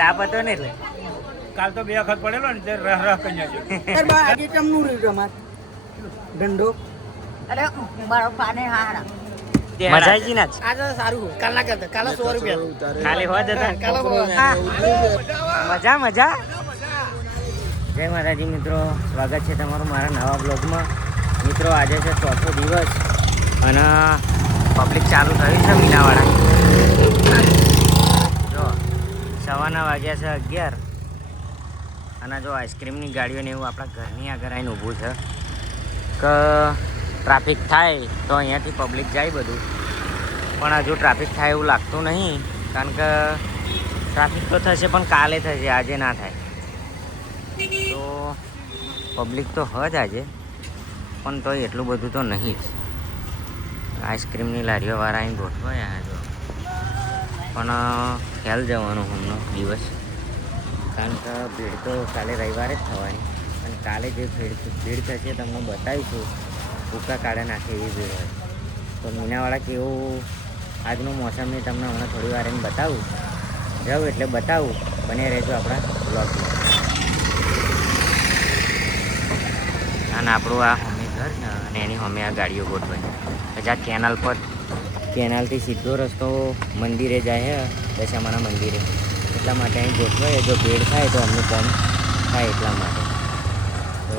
તાપ હતો ને એટલે કાલ તો 2 વખત પડેલો ને તે રહ કન્યા છે આજે કેમનું રહ્યું તમાર ધંધો? અરે મારો પાને હારા મજા આવી ના આજે સારું કાલના કરતા કાલે 100 રૂપિયા કાલે હોત હતા કાલે મજા જય માતાજી મિત્રો, સ્વાગત છે તમારું મારા નવા બ્લોગમાં. મિત્રો આજે છે ચોથો દિવસ અને પબ્લિક ચાલુ થયું છે મીનાવાળા. જો સવારના વાગ્યા છે 11 અને જો આઈસ્ક્રીમની ગાડીઓને એવું આપણા ઘરની આગળ આવીને ઊભું છે કે ટ્રાફિક થાય તો અહીંયાથી પબ્લિક જાય બધું, પણ હજુ ટ્રાફિક થાય એવું લાગતું નહીં. કારણ કે ટ્રાફિક તો થશે પણ કાલે થશે, આજે ના થાય. તો પબ્લિક તો હજ આજે, પણ તોય એટલું બધું તો નહીં જ. આઈસ્ક્રીમની લારીઓવાળા અહીં ગોઠવાયા જો, પણ ખ્યાલ જવાનું હમણાં દિવસ, કારણ કે ભીડ તો કાલે રવિવારે જ થવાની. અને કાલે જે ભીડ થશે તમને બતાવીશું, ભૂકા કાઢે નાખે એવી ભીડ હોય. તો મીનાવાળા કેવું આજનું મોસમની તમને હમણાં થોડી વાર એને બતાવું જાઉં એટલે બતાવું. બને રહેજો આપણા બ્લોગમાં. અને આપણું આ હોમી ઘર ને અને એની હોમી આ ગાડીઓ ગોઠવાય. પછી આ કેનાલ પર, કેનાલથી સીધો રસ્તો મંદિરે જાય છે, દશામાના મંદિરે. એટલા માટે અહીં ગોઠવાય. જો ભીડ થાય તો અમને કોમ થાય એટલા માટે. તો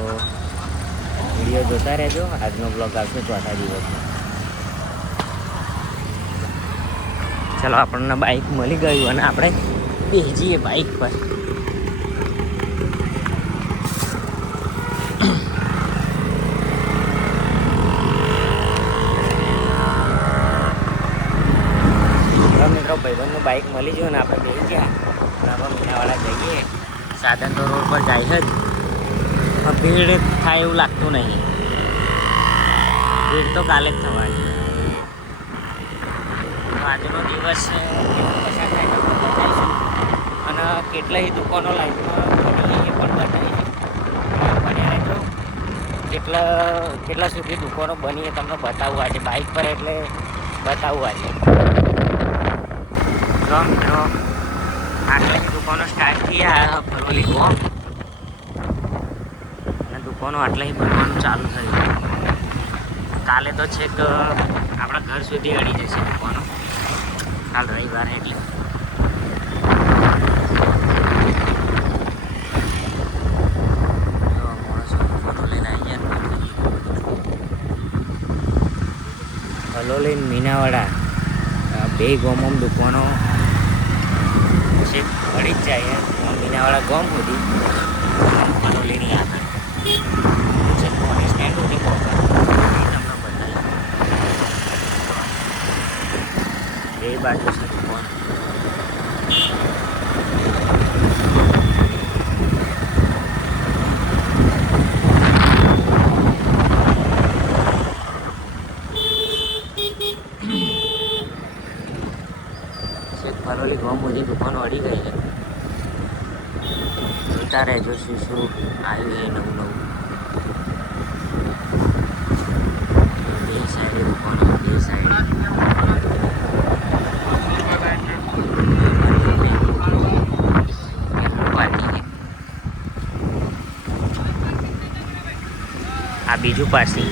વિડીયો જોતા રહેજો. આજનો બ્લોગ આવશે ચોથા દિવસમાં. ચલો, આપણને બાઇક મળી ગયું અને આપણે બેસી જઈએ બાઇક પર. મિત્રો ભાઈબંધનું બાઇક મળી ગયું ને આપણે બેસી ગયા. આપણે મીનાવાળા જઈએ. સાધન તો રોડ પર જાય છે જ, પણ ભીડ થાય એવું લાગતું નહીં. ભીડ તો કાલે જ થવાની. આજનો દિવસ પસાર થાય તો બતાવીશું, અને કેટલાય દુકાનો લાઈનમાં બની એ પણ બતાવીશું. બન્યા રહેજો. કેટલા સુધી દુકાનો બની એ તમને બતાવવું આજે બાઇક પર, એટલે બતાવવું આજે. જો મિત્રો આટલી દુકાનો સ્ટાર્ટ થઈ આ ફરોલી ગોમ, અને દુકાનો આટલા બનવાનું ચાલુ થયું. કાલે તો છેક આપણા ઘર સુધી અડી જશે દુકાનો, કાલ રવિવારે એટલે. ફલોલી મીનાવાળા બે ગોમોમ દુકાનો છે, અડી જ જાય. મીનાવાળા ગોમ સુધી ફલોલીની આગળ છે સ્ટેન્ડ સુધી પહોંચવા તમને બતાવી. બે બાજુ છે દુકાન. ફરોલી ગામ બધી દુકાનો અડી ગઈ છે. જોતા રહેજો શું શું આવ્યું એ નવું નવું. બે સાઈડે દુકાનો, બે સાઈડ પાર્કિંગ. આ બીજું પાર્કિંગ,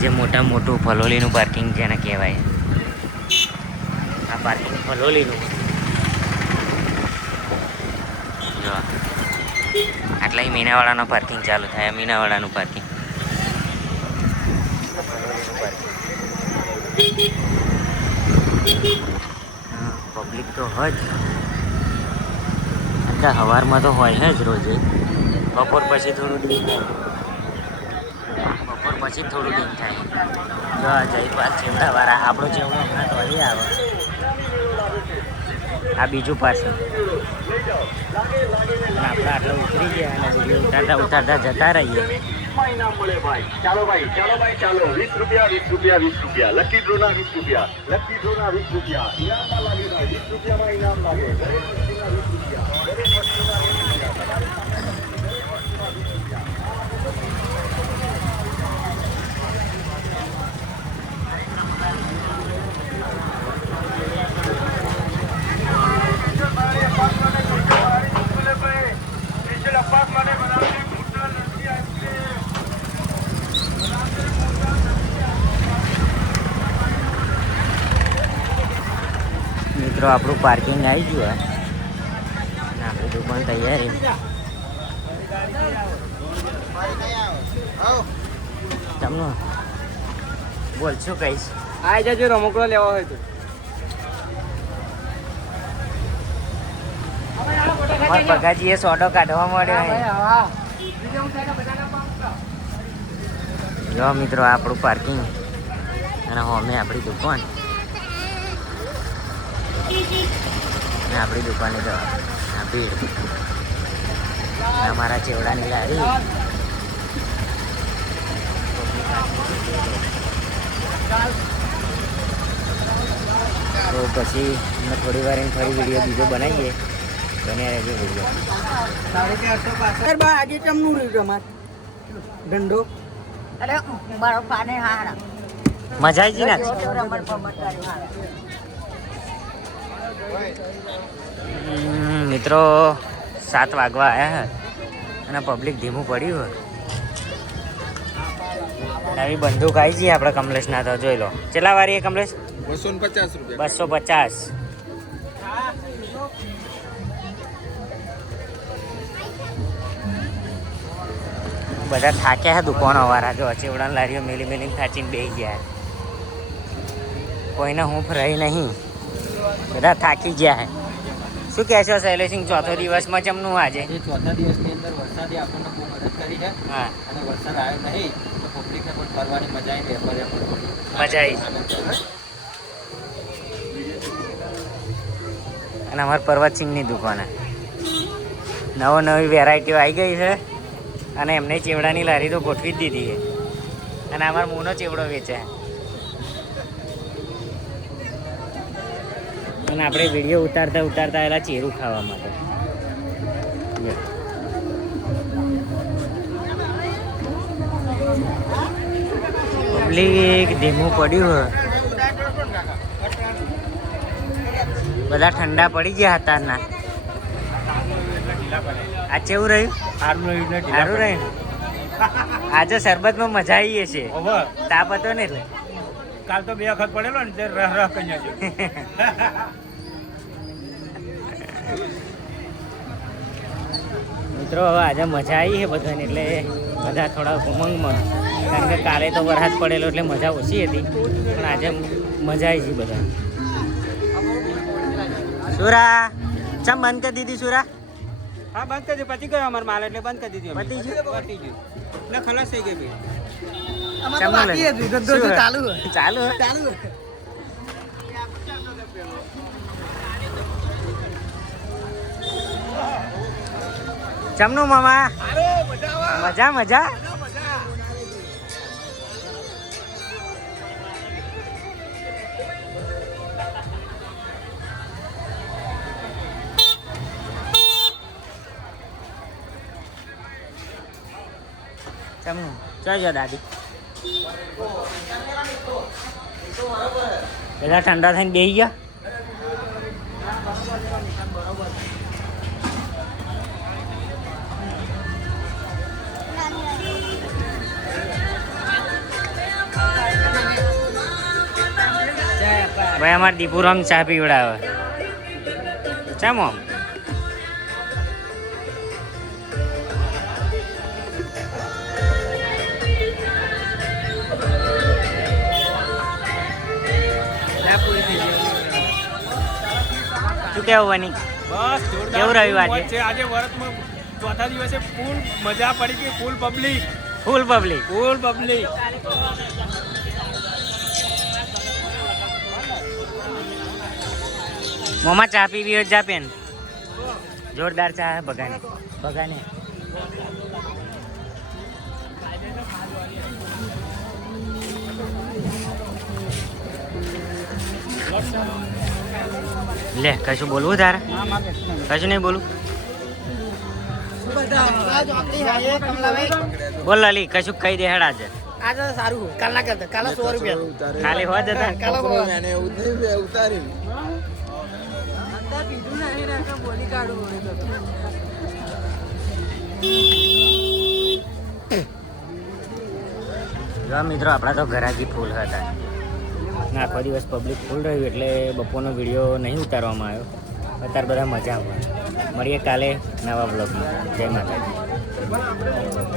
જે મોટું ફલોલીનું પાર્કિંગ જેને કહેવાય. આ પાર્કિંગ ફલોલીનું. જો આટલા મીનાવાળાનો પાર્કિંગ ચાલુ થાય. મીનાવાળાનું પાર્કિંગ, પબ્લિક તો હજ. અત્યારે સવારમાં તો હોય જ રોજે. બપોર પછી થોડું ડીમ થાય. બપોર પછી થોડું ડીમ થાય. જો જયપાલ ચેવડાવાળા, આપણો ચેવડો હમણાં તો હજી આવે. આ બીજું પાર્સલ. આપણે આટલો ઉતરી ગયા અને વિડીયો ઉતારતા જતા રહીએ. ચાલો ભાઈ, ચાલો ભાઈ, ચાલો. 20 રૂપિયા, 20 રૂપિયા, 20 રૂપિયા. લકી ડ્રોના 20 રૂપિયા, લકી ડ્રોના 20 રૂપિયા. ઇનામમાં લાગે ભાઈ, 20 રૂપિયામાં ઇનામ લાગે. દરેક વસ્તુના 20 રૂપિયા, દરેક વસ્તુના 20 રૂપિયા. મિત્રો આપણું પાર્કિંગ આવી ગયું અને આપણી દુકાન તૈયારી. તમને બોલ શું કહીશ? આ જજો રમકડો લેવા હોય તો અમારા પગાજીએ સોડો કાઢવા મળ્યો. જો મિત્રો આપણું પાર્કિંગ અને અમે આપણી દુકાન અને આપણી દુકાને જો આ ભીડ અમારા ચેવડાની લારી. તો પછી અમે થોડી વાર ફરી વિડીયો બીજો બનાવીએ. બને રહેજો વિડીયો. આજે ચમનું રહ્યું રમત દંડો અરે મારો પાને હારા મજા આવી ને? રમણ પમત કર્યું હારા. મિત્રો 7 વાગવા આવ્યા અને પબ્લિક ધીમું પડ્યું. નવી બંદૂક આવી જઈએ આપણે કમલેશ ના. તો જોઈ લો કેટલા વારી કમલેશ? 250 રૂપિયા. 250. બધા થાક્યા છે દુકાનો વાળા. જો ચેવડા લારીઓ મેલી મેલીને થાચીને બેસી ગયા. કોઈને હૂંફ રહી નહીં, બધા થાકી ગયા છે. શું કહેશો શૈલેષસિંહ? ચોથો દિવસમાં જમનું આજે? એ ચોથા દિવસની અંદર વરસાદે આપણને બહુ મદદ કરી છે. હા, અને વરસાદ આવ્યો નહીં તો પબ્લિકને પણ ફરવાની મજા આવી વેપારીને પણ મજા આવી. અને અમારા પર્વતસિંહની દુકાને નવી વેરાયટીઓ આવી ગઈ છે અને એમને ચેવડાની લારી તો ગોઠવી જ દીધી છે. અને અમારા મૂનો ચેવડો વેચે. અને આપણે વિડીયો ઉતારતા એલા ચેરું ખાવા માટે. પબ્લિક ધીમું પડ્યું. બધા ઠંડા પડી ગયા હતા. આ કેવું રહ્યું? સારું રહ્યું. આજે શરબતમાં મજા આવી છે. તાપ હતો ને એટલે કાલ તો 2 વખત પડેલો ને તે રહ કન્યા છે. મિત્રો હવે આજે મજા આવી છે બધાને, એટલે બધા થોડા ઉમંગમાં. કારણ કે કાલે તો વરસાદ પડેલો એટલે મજા ઓછી હતી, પણ આજે મજા આવી છે બધા. સુરા ચમ બંધ કરી દીધી? સુરા હા બંધ કરી પતી ગયો અમારો માલ એટલે બંધ કરી દીધી. પતી ગયું? પતી ગયું એટલે ખલાસ થઈ ગઈ ભાઈ. ચમનું લે. ચાલુ ચાલુ હે? ચાલુ ચમનું મામા મજા મજા. ચમનું ચાલજો દાદી. પેલા ઠંડા થઈને બેસી ગયા. ભાઈ અમારે દીપુરામ ચા પીવડાવે. ચા મોમ શું કેવું બની? બસ જોરદાર. કેવું રહ્યું આજે? મોજ છે. આજે વરસમાં ચોથા દિવસે ફૂલ મજા પડી ગઈ. ફૂલ પબ્લિક. મોમાં ચા પીવી હોય જા પેન. જોરદાર ચા હે બગાને. લે કશું બોલવું તારે? કશું નહીં બોલું. બોલ લાલી કશું કહી દે હેડ આજે. આજે સારું હોય. કાલના કરતા કાલે 100 રૂપિયા. કાલે હોત હતા. કાલે જો મિત્રો આપણા તો ઘરાકી ફૂલ હતા. ને આખો દિવસ પબ્લિક ફૂલ રહ્યું એટલે બપોરનો વિડીયો નહીં ઉતારવામાં આવ્યો. અત્યારે બધા મજામાં. મળીએ કાલે નવા બ્લોગમાં. જય માતાજી.